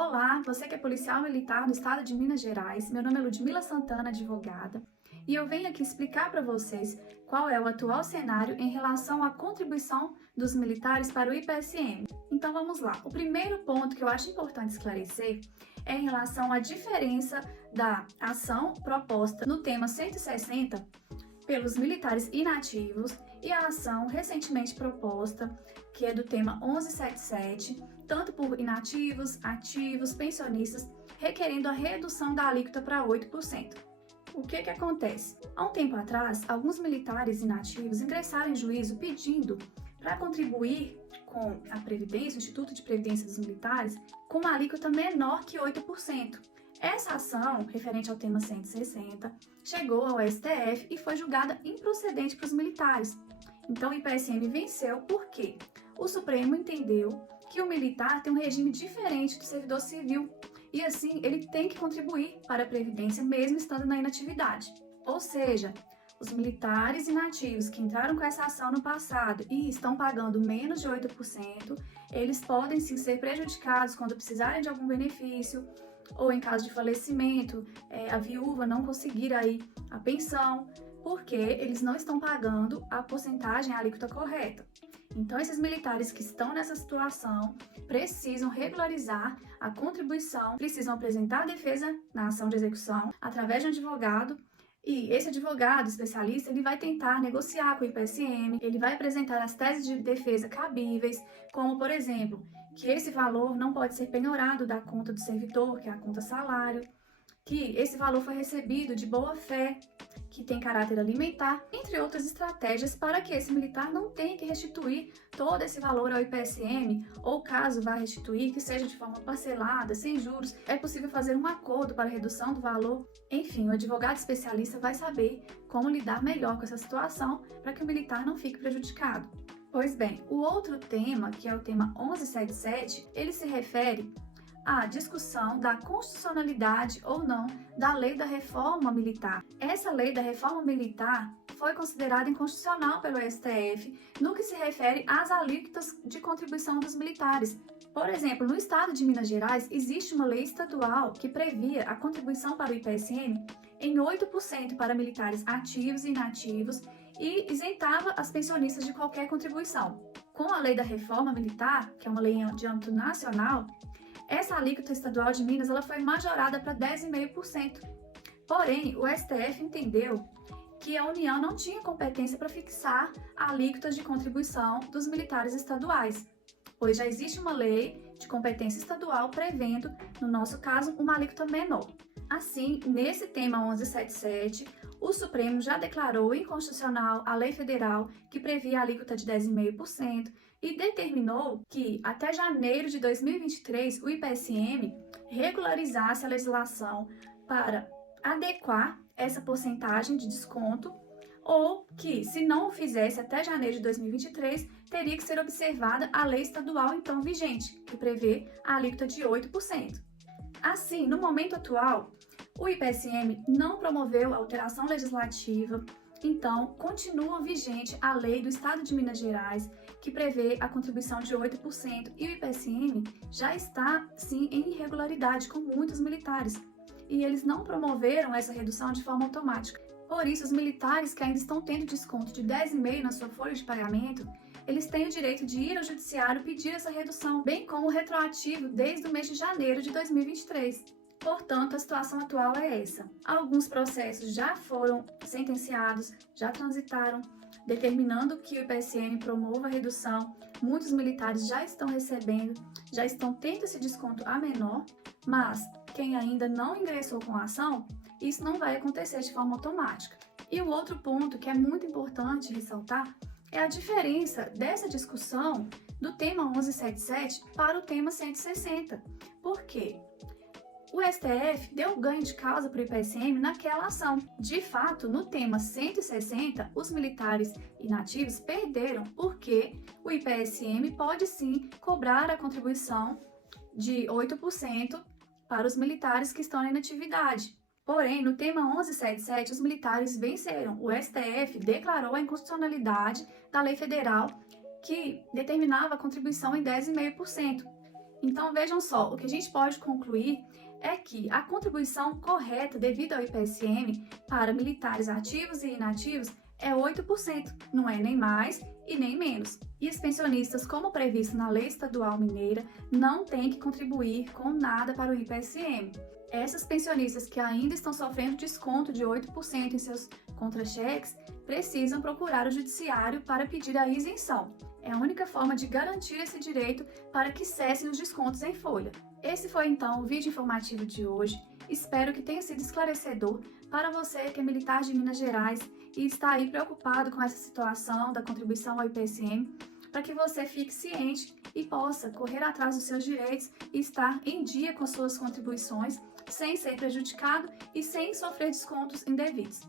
Olá, você que é policial militar do estado de Minas Gerais. Meu nome é Ludmila Santana, advogada, e eu venho aqui explicar para vocês qual é o atual cenário em relação à contribuição dos militares para o IPSM. Então vamos lá. O primeiro ponto que eu acho importante esclarecer é em relação à diferença da ação proposta no tema 160 pelos militares inativos e a ação recentemente proposta, que é do tema 1177, tanto por inativos, ativos, pensionistas, requerendo a redução da alíquota para 8%. O que acontece? Há um tempo atrás, alguns militares inativos ingressaram em juízo pedindo para contribuir com a Previdência, o Instituto de Previdência dos Militares, com uma alíquota menor que 8%. Essa ação, referente ao tema 160, chegou ao STF e foi julgada improcedente para os militares. Então o IPSM venceu porque o Supremo entendeu que o militar tem um regime diferente do servidor civil e assim ele tem que contribuir para a Previdência mesmo estando na inatividade. Ou seja, os militares inativos que entraram com essa ação no passado e estão pagando menos de 8%, eles podem sim ser prejudicados quando precisarem de algum benefício, ou em caso de falecimento, a viúva não conseguir aí a pensão, porque eles não estão pagando a porcentagem, a alíquota correta. Então, esses militares que estão nessa situação precisam regularizar a contribuição, precisam apresentar a defesa na ação de execução através de um advogado. E esse advogado especialista, ele vai tentar negociar com o IPSM, ele vai apresentar as teses de defesa cabíveis, como, por exemplo, que esse valor não pode ser penhorado da conta do servidor, que é a conta salário, que esse valor foi recebido de boa fé, que tem caráter alimentar, entre outras estratégias para que esse militar não tenha que restituir todo esse valor ao IPSM, ou caso vá restituir, que seja de forma parcelada, sem juros, é possível fazer um acordo para redução do valor. Enfim, o advogado especialista vai saber como lidar melhor com essa situação para que o militar não fique prejudicado. Pois bem, o outro tema, que é o tema 1177, ele se refere à discussão da constitucionalidade ou não da lei da reforma militar. Essa lei da reforma militar foi considerada inconstitucional pelo STF no que se refere às alíquotas de contribuição dos militares. Por exemplo, no estado de Minas Gerais, existe uma lei estadual que previa a contribuição para o IPSM em 8% para militares ativos e inativos e isentava as pensionistas de qualquer contribuição. Com a lei da reforma militar, que é uma lei de âmbito nacional, essa alíquota estadual de Minas ela foi majorada para 10,5%. Porém, o STF entendeu que a União não tinha competência para fixar alíquotas de contribuição dos militares estaduais, pois já existe uma lei de competência estadual prevendo, no nosso caso, uma alíquota menor. Assim, nesse tema 1177, o Supremo já declarou inconstitucional a lei federal que previa a alíquota de 10,5% e determinou que, até janeiro de 2023, o IPSM regularizasse a legislação para adequar essa porcentagem de desconto ou que, se não o fizesse até janeiro de 2023, teria que ser observada a lei estadual então vigente, que prevê a alíquota de 8%. Assim, no momento atual, o IPSM não promoveu alteração legislativa, então continua vigente a lei do Estado de Minas Gerais, que prevê a contribuição de 8%, e o IPSM já está, sim, em irregularidade com muitos militares, e eles não promoveram essa redução de forma automática. Por isso, os militares que ainda estão tendo desconto de 10,5% na sua folha de pagamento, eles têm o direito de ir ao judiciário pedir essa redução, bem como retroativo desde o mês de janeiro de 2023. Portanto, a situação atual é essa. Alguns processos já foram sentenciados, já transitaram, determinando que o IPSM promova a redução. Muitos militares já estão recebendo, já estão tendo esse desconto a menor, mas quem ainda não ingressou com a ação, isso não vai acontecer de forma automática. E o outro ponto que é muito importante ressaltar é a diferença dessa discussão do tema 1177 para o tema 160. Por quê? O STF deu ganho de causa para o IPSM naquela ação. De fato, no tema 160, os militares inativos perderam porque o IPSM pode sim cobrar a contribuição de 8% para os militares que estão na inatividade. Porém, no tema 1177, os militares venceram. O STF declarou a inconstitucionalidade da lei federal que determinava a contribuição em 10,5%. Então vejam só, o que a gente pode concluir é que a contribuição correta devido ao IPSM para militares ativos e inativos é 8%, não é nem mais e nem menos. E os pensionistas, como previsto na Lei Estadual Mineira, não têm que contribuir com nada para o IPSM. Essas pensionistas que ainda estão sofrendo desconto de 8% em seus contra-cheques precisam procurar o judiciário para pedir a isenção. É a única forma de garantir esse direito para que cessem os descontos em folha. Esse foi então o vídeo informativo de hoje. Espero que tenha sido esclarecedor para você que é militar de Minas Gerais e está aí preocupado com essa situação da contribuição ao IPSM, para que você fique ciente e possa correr atrás dos seus direitos e estar em dia com suas contribuições, sem ser prejudicado e sem sofrer descontos indevidos.